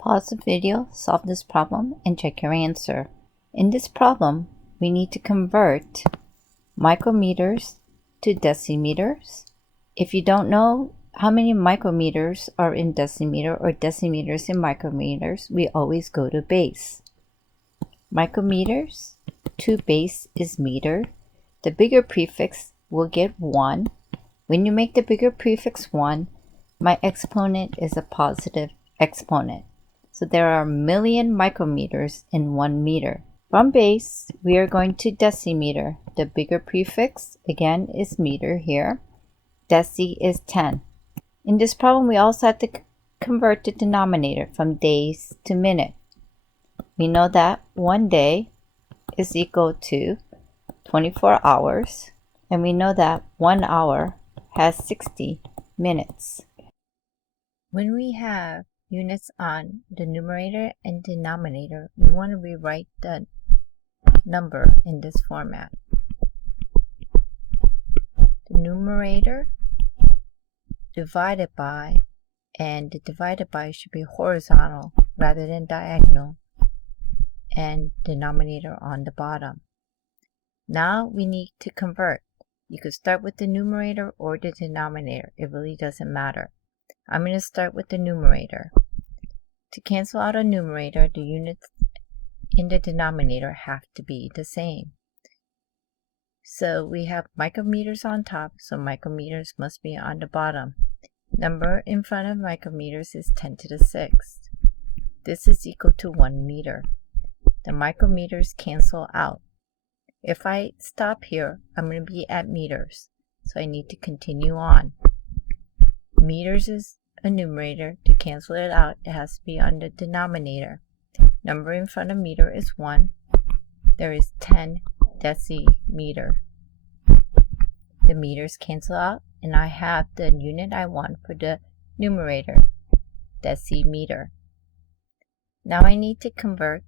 Pause the video, solve this problem, and check your answer. In this problem, we need to convert micrometers to decimeters. If you don't know how many micrometers are in decimeter or decimeters in micrometers, we always go to base. Micrometers to base is meter. The bigger prefix will get 1. When you make the bigger prefix 1, my exponent is a positive exponent. So there are a million micrometers in 1 meter. From base, we are going to decimeter. The bigger prefix, again, is meter here. Deci is 10. In this problem, we also have to convert the denominator from days to minute. We know that 1 day is equal to 24 hours, and we know that 1 hour has 60 minutes. When we have units on the numerator and denominator, we want to rewrite the number in this format. The numerator divided by, and the divided by should be horizontal rather than diagonal, and denominator on the bottom. Now we need to convert. You could start with the numerator or the denominator. It really doesn't matter. I'm going to start with the numerator. To cancel out a numerator, the units in the denominator have to be the same. So we have micrometers on top, so micrometers must be on the bottom. Number in front of micrometers is 10 to the 6th. This is equal to 1 meter. The micrometers cancel out. If I stop here, I'm going to be at meters, so I need to continue on. Meters is a numerator. To cancel it out, it has to be on the denominator. Number in front of meter is 1. There is 10 decimeter. The meters cancel out, and I have the unit I want for the numerator, decimeter. Now I need to convert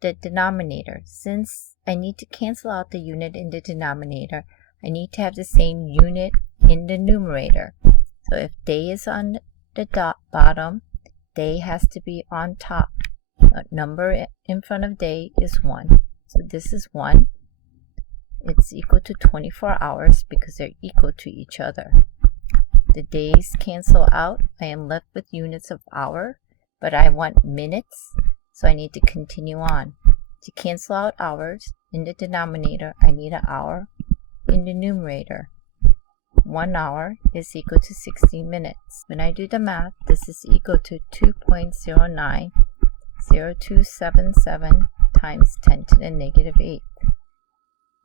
the denominator. Since I need to cancel out the unit in the denominator, I need to have the same unit in the numerator. So if day is on the bottom, day has to be on top. A number in front of day is 1. So this is 1. It's equal to 24 hours because they're equal to each other. The days cancel out. I am left with units of hour, but I want minutes, so I need to continue on. To cancel out hours in the denominator, I need an hour in the numerator. 1 hour is equal to 60 minutes. When I do the math, this is equal to 2.090277 times 10 to the negative 8.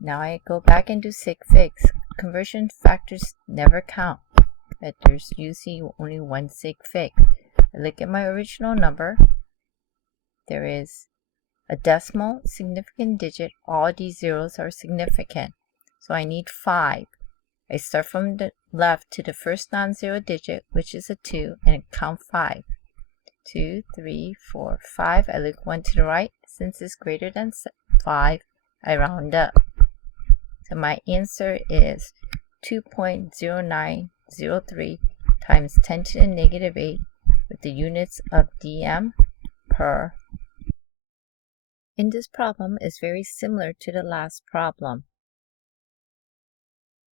Now I go back and do sig figs. Conversion factors never count, but there's usually only one sig fig. I look at my original number. There is a decimal, significant digit. All these zeros are significant, so I need 5. I start from the left to the first non-zero digit, which is a 2, and count 5. 2, 3, 4, 5. I look 1 to the right. Since it's greater than 5, I round up. So my answer is 2.0903 times 10 to the negative 8 with the units of dm per. In this problem is very similar to the last problem.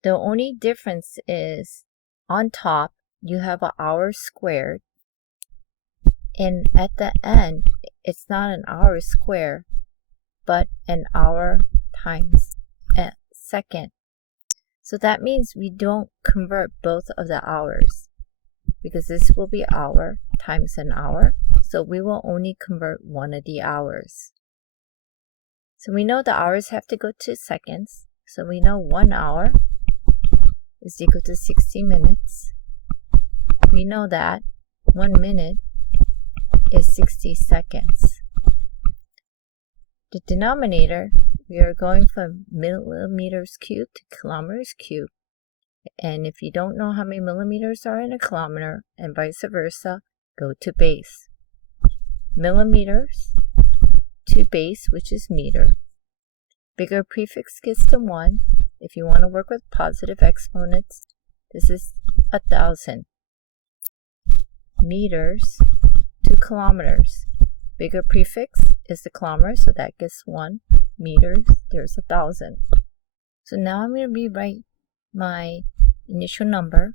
The only difference is on top you have an hour squared, and at the end it's not an hour square but an hour times a second. So that means we don't convert both of the hours, because this will be hour times an hour, so we will only convert one of the hours. So we know the hours have to go to seconds, so we know 1 hour is equal to 60 minutes. We know that 1 minute is 60 seconds. The denominator, we are going from millimeters cubed to kilometers cubed. And if you don't know how many millimeters are in a kilometer and vice versa, go to base. Millimeters to base, which is meter. Bigger prefix gets to 1. If you want to work with positive exponents, this is 1,000. Meters to kilometers. Bigger prefix is the kilometer, so that gets 1. Meters, there's 1,000. So now I'm going to rewrite my initial number,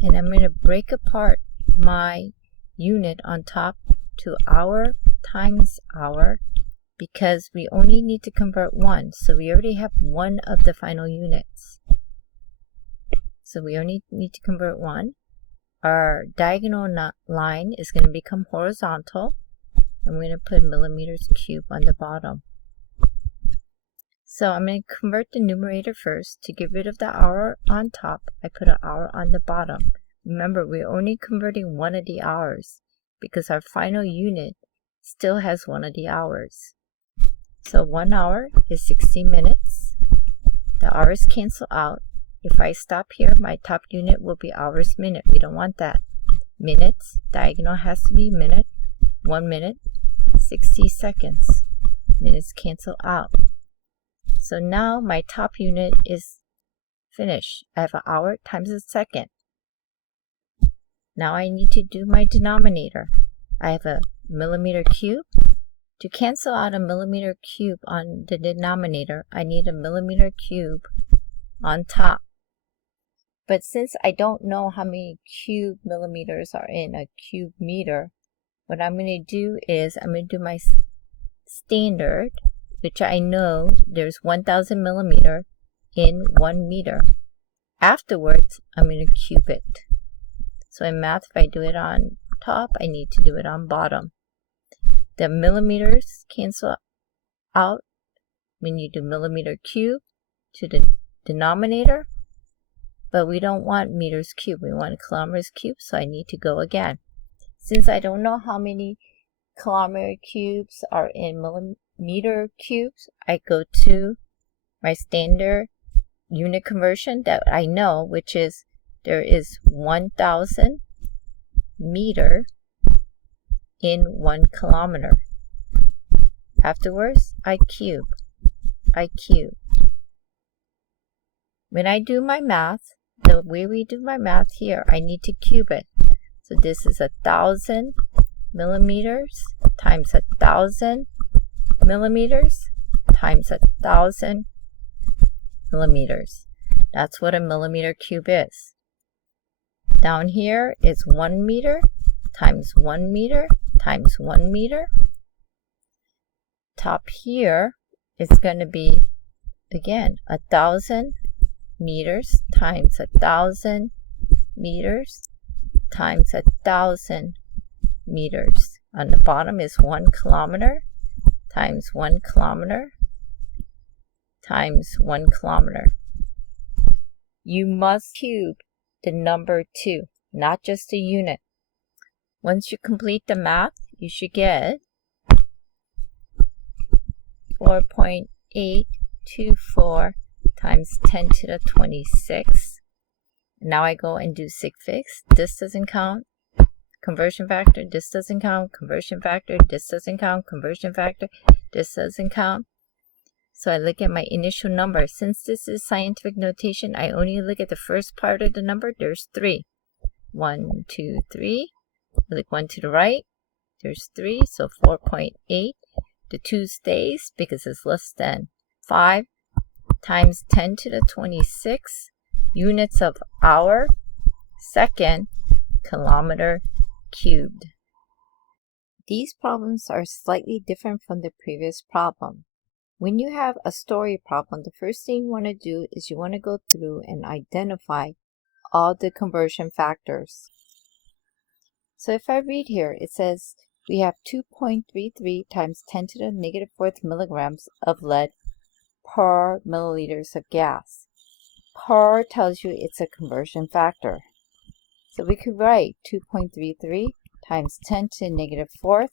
and I'm going to break apart my unit on top to hour times hour, because we only need to convert 1, so we already have 1 of the final units. So we only need to convert 1. Our diagonal line is going to become horizontal, and we're going to put millimeters cubed on the bottom. So I'm going to convert the numerator first. To get rid of the hour on top, I put an hour on the bottom. Remember, we're only converting 1 of the hours because our final unit still has 1 of the hours. So 1 hour is 60 minutes. The hours cancel out. If I stop here, my top unit will be hours minute. We don't want that. Minutes, diagonal has to be minute. 1 minute, 60 seconds. Minutes cancel out. So now my top unit is finished. I have an hour times a second. Now I need to do my denominator. I have a millimeter cube. To cancel out a millimeter cube on the denominator, I need a millimeter cube on top. But since I don't know how many cube millimeters are in a cube meter, what I'm going to do is I'm going to do my standard, which I know there's 1,000 millimeter in 1 meter. Afterwards, I'm going to cube it. So in math, if I do it on top, I need to do it on bottom. The millimeters cancel out when you do millimeter cube to the denominator, but we don't want meters cubed. We want kilometers cubed, so I need to go again. Since I don't know how many kilometer cubes are in millimeter cubes, I go to my standard unit conversion that I know, which is there is 1,000 meter in 1 kilometer. Afterwards, I cube. When I do my math, the way we do my math here, I need to cube it. So this is 1,000 millimeters times 1,000 millimeters times 1,000 millimeters. That's what a millimeter cube is. Down here is 1 meter times 1 meter times 1 meter. Top here is going to be, again, 1,000 meters times 1,000 meters times 1,000 meters. On the bottom is 1 kilometer times 1 kilometer times 1 kilometer. You must cube the number 2, not just a unit. Once you complete the math, you should get 4.824 times 10 to the 26. Now I go and do sig figs. This doesn't count. Conversion factor, this doesn't count. Conversion factor, this doesn't count. Conversion factor, this doesn't count. So I look at my initial number. Since this is scientific notation, I only look at the first part of the number. There's 3. 1, 2, 3. Look 1 to the right. There's 3, so 4.8. The 2 stays because it's less than 5 times 10 to the 26 units of hour, second, kilometer cubed. These problems are slightly different from the previous problem. When you have a story problem, the first thing you want to do is you want to go through and identify all the conversion factors. So if I read here, it says we have 2.33 times 10 to the negative 4th milligrams of lead per milliliters of gas. Per tells you it's a conversion factor. So we could write 2.33 times 10 to the negative 4th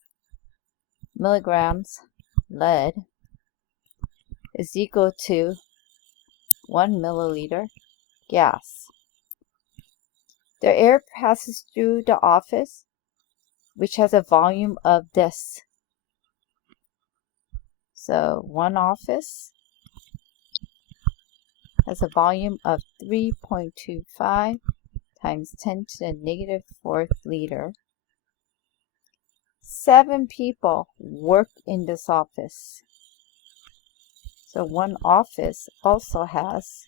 milligrams lead is equal to 1 milliliter gas. The air passes through the office, which has a volume of this. So one office has a volume of 3.25 times 10 to the negative 4th liter. 7 people work in this office. So one office also has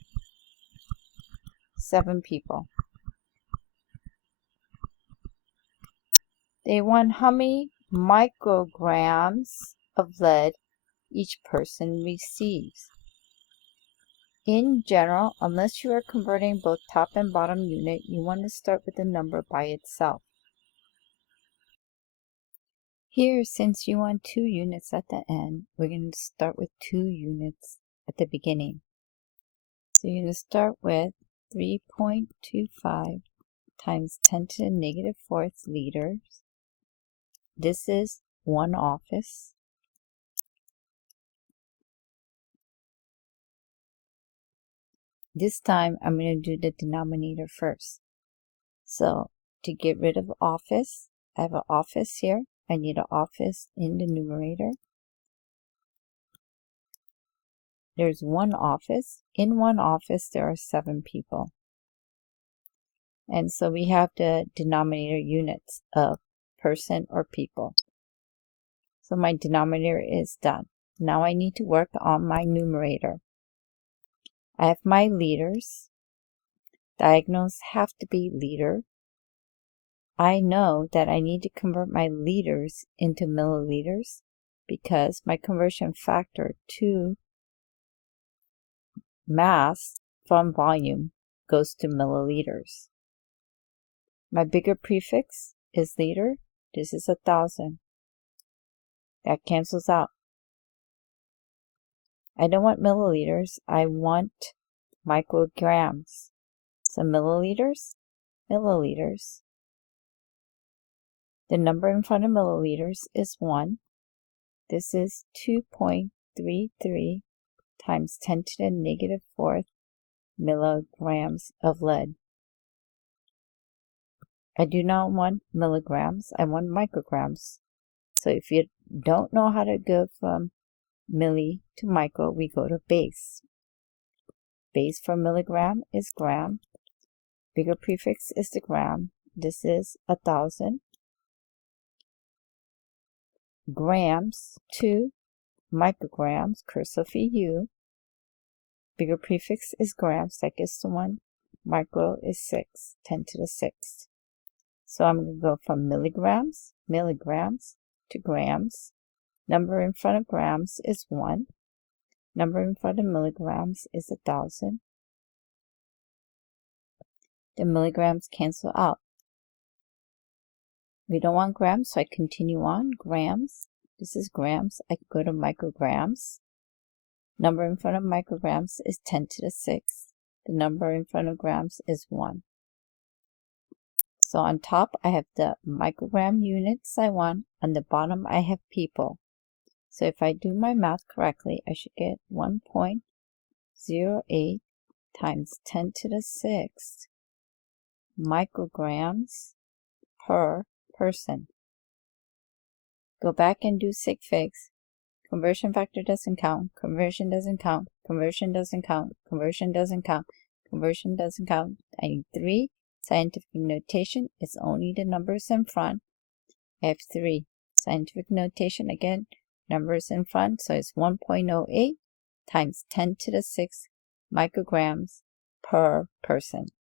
7 people. They want how many micrograms of lead each person receives. In general, unless you are converting both top and bottom unit, you want to start with the number by itself. Here, since you want 2 units at the end, we're going to start with 2 units at the beginning. So you're going to start with 3.25 times 10 to the negative 4th liters. This is one office. This time, I'm going to do the denominator first. So to get rid of office, I have an office here. I need an office in the numerator. There's one office. In one office, there are 7 people. And so we have the denominator units of person or people. So my denominator is done. Now I need to work on my numerator. I have my liters. Diagonals have to be liter. I know that I need to convert my liters into milliliters because my conversion factor to mass from volume goes to milliliters. My bigger prefix is liter. This is 1,000. That cancels out. I don't want milliliters. I want micrograms. So milliliters, milliliters. The number in front of milliliters is 1. This is 2.33 times 10 to the negative 4th milligrams of lead. I do not want milligrams. I want micrograms. So if you don't know how to go from milli to micro, we go to base. Base for milligram is gram. Bigger prefix is the gram. This is 1,000. Grams to micrograms, cursive U. Bigger prefix is grams, that gets to 1. Micro is 6, 10 to the 6th. So I'm going to go from milligrams to grams. Number in front of grams is 1. Number in front of milligrams is 1,000. The milligrams cancel out. We don't want grams, so I continue on. Grams. This is grams. I could go to micrograms. Number in front of micrograms is 10 to the 6th. The number in front of grams is 1. So on top, I have the microgram units I want. On the bottom, I have people. So if I do my math correctly, I should get 1.08 times 10 to the 6th micrograms per person. Go back and do sig figs. Conversion factor doesn't count. Conversion doesn't count. Conversion doesn't count. Conversion doesn't count. Conversion doesn't count. I need 3. Scientific notation is only the numbers in front. I have 3. Scientific notation again, numbers in front. So it's 1.08 times 10 to the 6th micrograms per person.